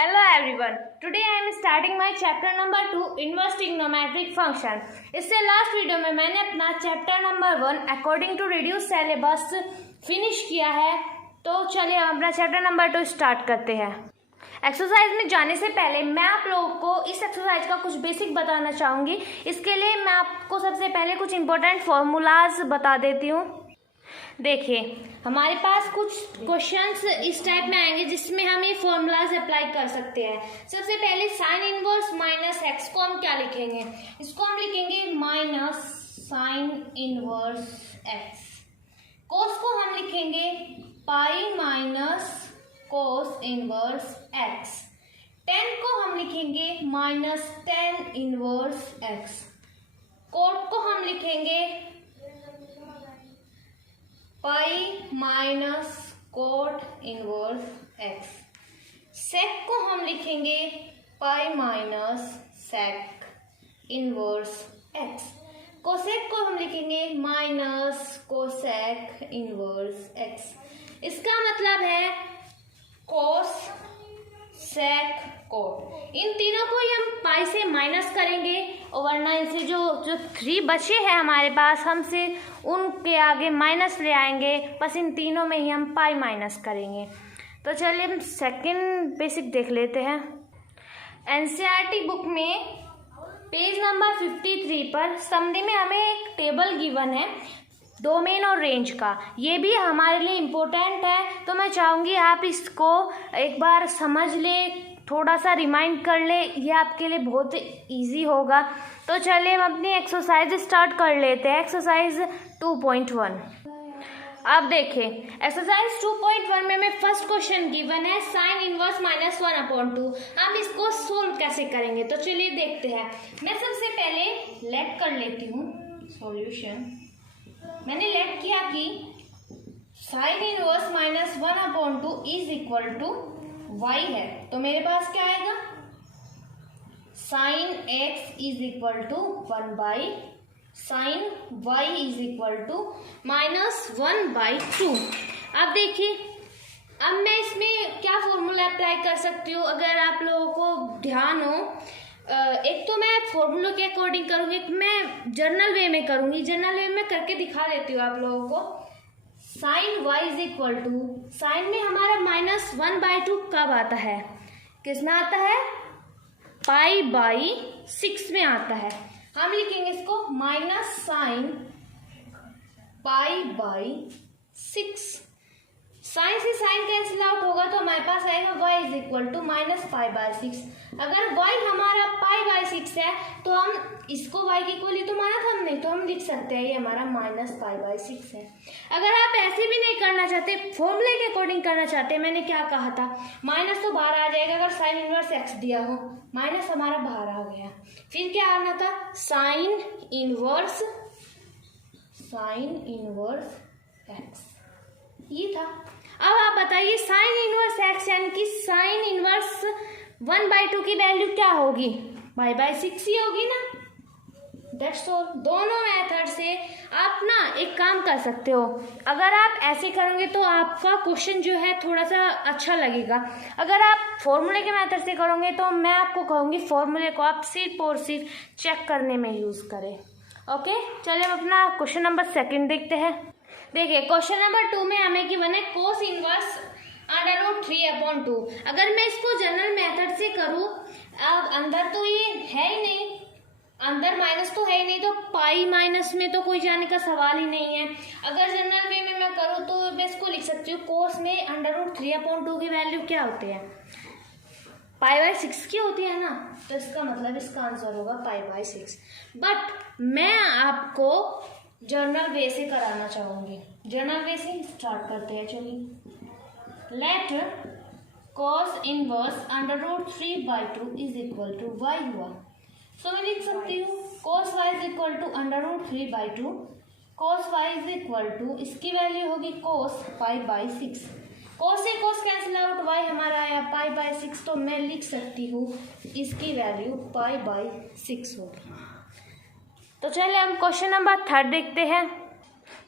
Hello everyone. Today I am starting my chapter number 2 inverse trigonometric function. इससे last video में मैंने अपना chapter number 1 according to reduce syllabus finish किया है। तो चलिए हम अपना चैप्टर नंबर 2 स्टार्ट करते हैं। एक्सरसाइज में जाने से पहले मैं आप लोगों को इस एक्सरसाइज का कुछ बेसिक बताना चाहूँगी। इसके लिए मैं आपको सबसे पहले कुछ इंपॉर्टेंट फॉर्मूलाज बता देती हूँ। देखिए हमारे पास कुछ क्वेश्चंस इस टाइप में आएंगे जिसमें हम ये फॉर्मूलाज अप्लाई कर सकते हैं। सबसे पहले साइन इनवर्स माइनस एक्स को हम क्या लिखेंगे, इसको हम लिखेंगे minus sine inverse X. Cos को हम लिखेंगे pi minus cos inverse X. Tan को हम लिखेंगे minus tan inverse X. Cot को हम लिखेंगे pi minus cot inverse X. Sec को हम लिखेंगे pi minus sec inverse X. Cosec को हम लिखेंगे माइनस कोसेक इनवर्स एक्स। इसका मतलब है कोस सेक कोट। इन तीनों को ही हम पाई से माइनस करेंगे और वरना इनसे जो 3 बचे हैं हमारे पास, हमसे उनके आगे माइनस ले आएंगे। बस इन तीनों में ही हम पाई माइनस करेंगे। तो चलिए हम सेकंड बेसिक देख लेते हैं। एनसीईआरटी बुक में पेज नंबर 53 पर समरी में हमें एक टेबल गिवन है डोमेन और रेंज का। ये भी हमारे लिए इम्पोर्टेंट है, तो मैं चाहूँगी आप इसको एक बार समझ ले, थोड़ा सा रिमाइंड कर ले, ये आपके लिए बहुत इजी होगा। तो चलिए हम अपनी एक्सरसाइज स्टार्ट कर लेते हैं। एक्सरसाइज 2.1। अब देखिए एक्सरसाइज 2.1 में हमें फर्स्ट क्वेश्चन गिवन है साइन इनवर्स माइनस 1/2। हम इसको सोल्व कैसे करेंगे, तो चलिए देखते हैं। मैं सबसे पहले लेट कर लेती हूँ सॉल्यूशन। मैंने लेट किया कि sine inverse minus 1/2 is equal to y है, तो मेरे पास क्या आएगा sine x is equal to 1 by sine y is equal to minus 1/2। अब देखिए अब मैं इसमें क्या फॉर्मूला अप्लाई कर सकती हूँ, अगर आप लोगों को ध्यान हो। एक तो मैं फॉर्मूला के अकॉर्डिंग करूँगी, मैं जर्नल वे में करूँगी। जर्नल वे में करके दिखा देती हूँ आप लोगों को। Sine y is equal to, sine में हमारा माइनस 1/2 कब आता है, किसमें आता है, पाई बाई 6 में आता है। हम लिखेंगे इसको minus sine pi by 6। Sine से साइन कैंसिल आउट होगा तो हमारे पास आएगा y is equal to minus pi by 6। अगर y हमारा पाई बाई 6 है तो हम इसको y के इक्वल ही तो माना था हमने, तो हम लिख सकते हैं ये हमारा माइनस पाई बाई 6 है। अगर आप ऐसे भी नहीं करना चाहते, फॉर्मूले के अकॉर्डिंग करना चाहते, मैंने क्या कहा था, माइनस तो बाहर आ जाएगा अगर साइन इनवर्स एक्स दिया हो, माइनस हमारा बाहर आ गया। फिर क्या आना था, साइन इनवर्स एक्स, ये था। अब आप बताइए साइन इनवर्स एक्स यानी कि साइन इनवर्स 1/2 की वैल्यू क्या होगी, पाई बाई 6 ही होगी ना। That's all. दोनों मेथड से आप ना एक काम कर सकते हो। अगर आप ऐसे करोगे तो आपका क्वेश्चन जो है थोड़ा सा अच्छा लगेगा। अगर आप फॉर्मूले के मेथड से करोगे तो मैं आपको कहूँगी फॉर्मूले को आप सिर्फ और सिर्फ चेक करने में यूज़ करें। ओके, चलिए हम अपना क्वेश्चन नंबर 2 देखते हैं। देखिए क्वेश्चन नंबर 2 में हमें गिवन है कोस इनवर्स √3/2। अगर मैं इसको जनरल मेथड से करूँ, अब अंदर तो ये है ही नहीं, अंदर माइनस तो है ही नहीं, तो पाई माइनस में तो कोई जाने का सवाल ही नहीं है। अगर जनरल वे में मैं करूँ तो मैं इसको लिख सकती हूँ कोस में √3/2 की वैल्यू क्या होती है, पाई बाई 6 की होती है ना, तो इसका मतलब इसका आंसर होगा पाई बाई 6। बट मैं आपको जर्नल वे से कराना चाहूँगी। जर्नल वे से स्टार्ट करते हैं। चलिए let cos inverse √3/2 is equal to y हुआ, सो मैं लिख सकती हूँ cos y is equal to √3/2। cos y is equal to, इसकी वैल्यू होगी cos पाई बाई 6। cos से cos कैंसिल आउट, y हमारा आया पाई बाई 6, तो मैं लिख सकती हूँ इसकी वैल्यू पाई बाई 6 होगी। तो चलिए हम क्वेश्चन नंबर 3 देखते हैं।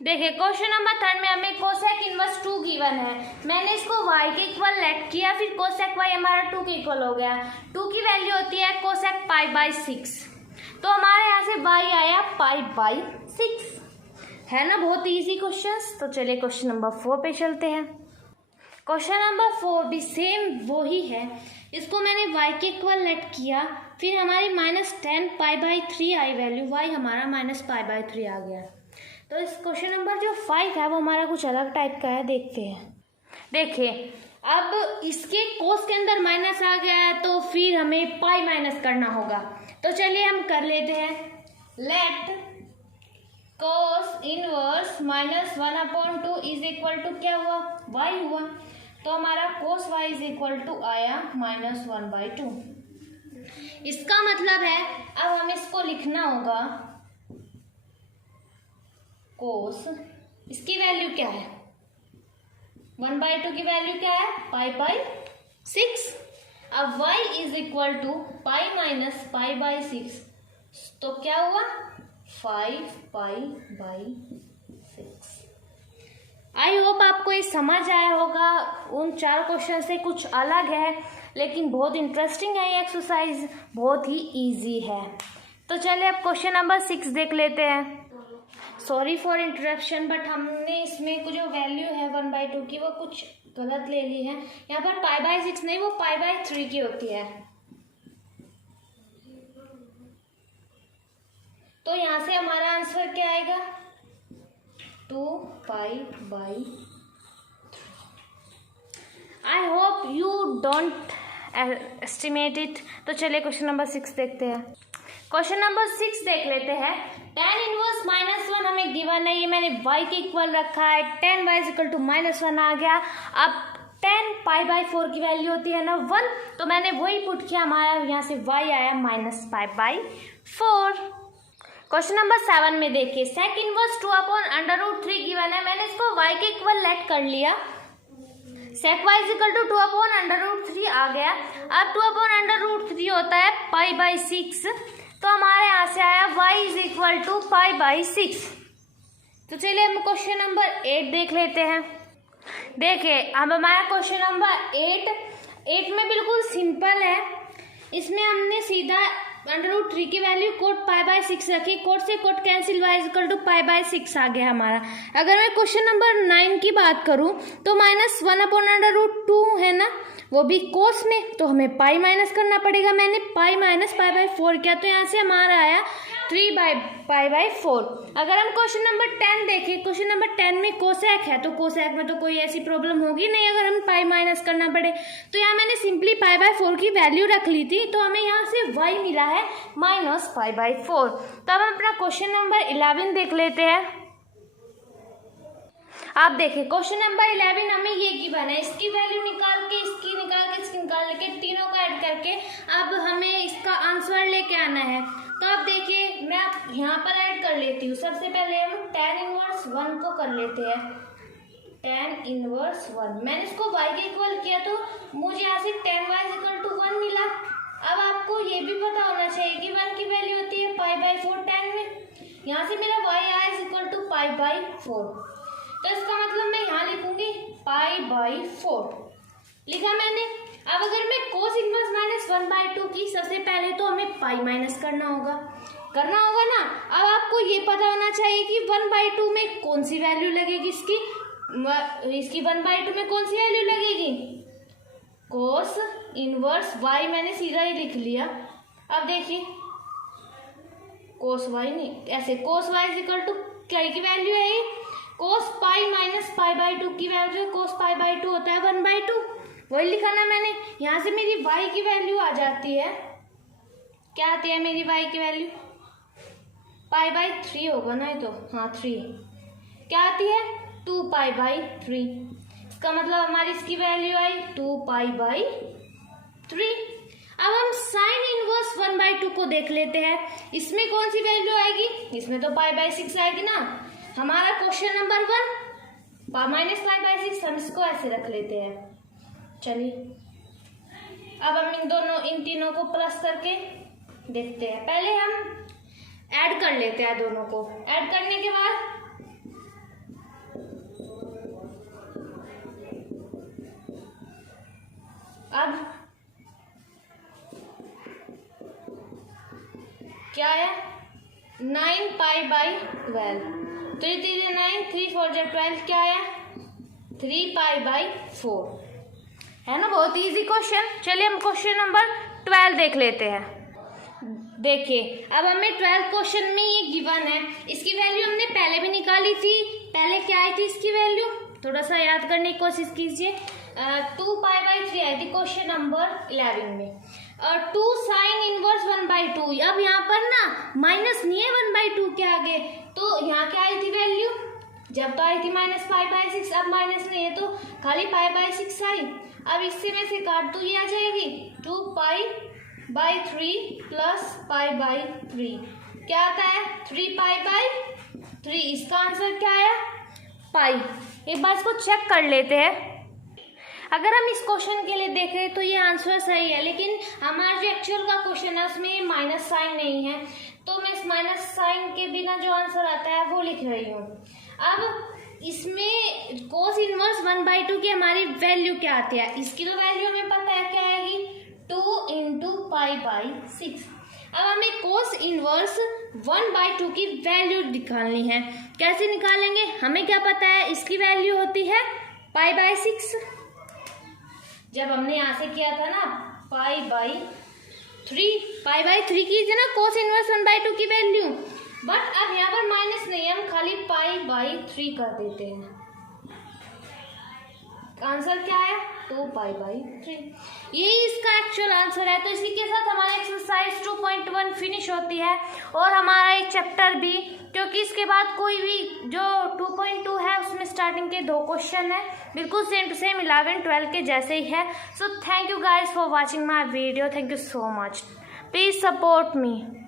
देखिए क्वेश्चन नंबर 3 में हमें कोसेक इनवर्स 2 गिवन है। मैंने इसको y के इक्वल लेट किया, फिर कोसेक y हमारा 2 के इक्वल हो गया। 2 की वैल्यू होती है कोसेक पाई बाई 6, तो हमारे यहाँ से y आया पाई बाई 6, है ना। बहुत इजी क्वेश्चंस। तो चलिए क्वेश्चन नंबर 4 पे चलते हैं। क्वेश्चन नंबर 4 भी सेम वही है। इसको मैंने y के इक्वल लेट किया, फिर हमारी -10 pi by 3 I value, y हमारा -पाई बाई 3 आ गया। तो इस क्वेश्चन नंबर जो 5 है वो हमारा कुछ अलग टाइप का है, देखते हैं। देखिए अब इसके कोस के अंदर माइनस आ गया है, तो फिर हमें पाई माइनस करना होगा। तो चलिए हम कर लेते हैं। Let cos inverse -1/2 is equal to क्या हुआ, y हुआ। तो हमारा cos y is equal to आया -1/2। इसका मतलब है अब हमें इसको लिखना होगा कोस, इसकी वैल्यू क्या है, 1/2 की वैल्यू क्या है, पाई बाई 6। अब y is equal to pi minus pi by 6, तो क्या हुआ 5 पाई बाई 6। आई होप आपको ये समझ आया होगा। उन 4 क्वेश्चन से कुछ अलग है, लेकिन बहुत इंटरेस्टिंग है ये एक्सरसाइज, बहुत ही इजी है। तो चलिए अब क्वेश्चन नंबर 6 देख लेते हैं। सॉरी फॉर इंटरप्शन, बट हमने इसमें जो वैल्यू है 1/2 की वो कुछ गलत ले ली है। यहाँ पर पाई बाई 6 नहीं, वो पाई बाई 3 की होती है। तो यहाँ से हमारा आंसर क्या आएगा, 2 pi by 3। I hope you don't estimate it. तो चलिए क्वेश्चन नंबर 6 देखते हैं। क्वेश्चन नंबर 6 देख लेते हैं। tan इनवर्स -1 हमें गिवन है, ये मैंने y के इक्वल रखा है। tan y इक्वल टू -1 आ गया। अब tan पाई बाई 4 की वैल्यू होती है ना 1, तो मैंने वही पुट किया, हमारा यहाँ से y आया -पाई बाई 4। क्वेश्चन नंबर 7 में देखिए sec इनवर्स 2/√3 गिवन है। मैंने इसको y के इक्वल लेट कर लिया, sec y इक्वल टू 2/√3 आ गया। अब 2/√3 होता है पाई बाई 6, तो हमारे यहाँ से आया y is equal to pi by 6। तो चलिए हम क्वेश्चन नंबर 8 देख लेते हैं। देखिए अब हमारा क्वेश्चन नंबर 8 में बिल्कुल सिंपल है। इसमें हमने सीधा √3 की वैल्यू कोट पाई बाई 6 रखी, कोट से cot cancel, y equal to pi by 6 आ गया हमारा। अगर मैं क्वेश्चन नंबर 9 की बात करूं तो -1/√2 है ना, वो भी कोस में, तो हमें पाई माइनस करना पड़ेगा। मैंने पाई माइनस पाई बाई 4 किया, तो यहाँ से हमारा आया 3 पाई बाई 4। अगर हम क्वेश्चन नंबर 10 देखें, क्वेश्चन नंबर 10 में कोसेक है, तो कोसेक में तो कोई ऐसी प्रॉब्लम होगी नहीं अगर हम पाई माइनस करना पड़े। तो यहाँ मैंने सिंपली पाई बाई 4 की वैल्यू रख ली थी, तो हमें यहाँ से y मिला है -पाई बाई 4। तो अब हम अपना क्वेश्चन नंबर 11 देख लेते हैं। आप देखिए क्वेश्चन नंबर 11 हमें ये गिवन है, इसकी वैल्यू निकाल के, इसकी निकाल के, इसकी निकाल के, तीनों को ऐड करके अब हमें इसका आंसर लेके आना है। तो अब देखिए मैं यहाँ पर ऐड कर लेती हूँ। सबसे पहले हम tan इनवर्स 1 को कर लेते हैं। tan इनवर्स 1 मैंने इसको y के इक्वल किया, तो मुझे यहाँ से tan y इक्वल टू 1 मिला। अब आपको ये भी पता होना चाहिए कि 1 की वैल्यू होती है पाई बाई 4 tan में। यहाँ से मेरा y आया इक्वल टू पाई बाई 4, तो इसका मतलब मैं यहाँ लिखूंगी पाई बाई 4, लिखा मैंने। अब अगर मैं कोस इनवर्स -1/2 की, सबसे पहले तो हमें पाई माइनस करना होगा ना। अब आपको ये पता होना चाहिए कि 1/2 में कौन सी वैल्यू लगेगी, इसकी 1/2 में कौन सी वैल्यू लगेगी, कोस इनवर्स y, मैंने सीधा ही लिख लिया। अब देखिए कोस y नहीं, ऐसे कोस y इक्वल टू क्या की वैल्यू है, कोस पाई माइनस पाई बाई 2 की वैल्यू, कोस पाई बाई 2 होता है 1/2, वही लिखा ना मैंने। यहाँ से मेरी y की वैल्यू आ जाती है, क्या आती है मेरी y की वैल्यू, पाई बाई 3 होगा ना, ये तो हाँ 3, क्या आती है 2 पाई बाई 3। इसका मतलब हमारी इसकी वैल्यू आई 2 पाई बाई 3। अब हम साइन इनवर्स 1/2 को देख लेते हैं। इसमें कौन सी वैल्यू आएगी, इसमें तो पाई बाई 6 आएगी ना। हमारा क्वेश्चन नंबर 1 -पाई बाई 6, हम इसको ऐसे रख लेते हैं। चलिए अब हम इन तीनों को प्लस करके देखते हैं। पहले हम ऐड कर लेते हैं दोनों को। ऐड करने के बाद अब क्या है 9 पाई बाई 12, 3 3 9, 3 4 12, क्या है 3 पाई बाई 4, है ना। बहुत इजी क्वेश्चन। चलिए हम क्वेश्चन नंबर 12 देख लेते हैं। देखिए अब हमें 12 क्वेश्चन में ये गिवन है, इसकी वैल्यू हमने पहले भी निकाली थी। पहले क्या आई थी इसकी वैल्यू, थोड़ा सा याद करने की कोशिश कीजिए। 2 पाई बाई 3 आई थी क्वेश्चन नंबर 11 में, और 2 साइन इनवर्स 1/2। अब यहाँ पर ना माइनस नहीं है 1/2 के आगे, तो यहाँ क्या आई थी वैल्यू, जब तो आई थी -5/6, अब माइनस नहीं है तो खाली π/6 आई। अब इससे में से काट तो ये आ जाएगी 2 π/3 प्लस π/3, क्या आता है 3 π/3। इसका आंसर क्या आया पाई। एक बार इसको चेक कर लेते हैं। अगर हम इस क्वेश्चन के लिए देखें तो ये आंसर सही है, लेकिन हमारा जो एक्चुअल का क्वेश्चन है उसमें माइनस साइन नहीं है, तो मैं इस माइनस साइन के बिना जो आंसर आता है वो लिख रही हूँ। अब इसमें कोस इनवर्स 1/2 की हमारी वैल्यू क्या आती है, इसकी तो वैल्यू हमें पता है क्या आएगी 2 × π/6। अब हमें कोस इनवर्स 1/2 की वैल्यू निकालनी है। कैसे निकालेंगे, हमें क्या पता है इसकी वैल्यू होती है π/6। जब हमने यहाँ से किया था ना π/3 की थी ना कोस इनवर्स 1/2 की वैल्यू, बट अब यहाँ पर माइनस नहीं है, हम खाली π/3 कर देते हैं। आंसर क्या है 2 π/3, यही इसका एक्चुअल आंसर है। तो इसी के साथ हमारा एक्सरसाइज 2.1 फिनिश होती है और हमारा ये चैप्टर भी, क्योंकि इसके बाद कोई भी जो 2.2 है उसमें स्टार्टिंग के 2 क्वेश्चन है, बिल्कुल सेम टू सेम 11 12 के जैसे ही है। So thank you guys for watching my video, thank you so much, please support me.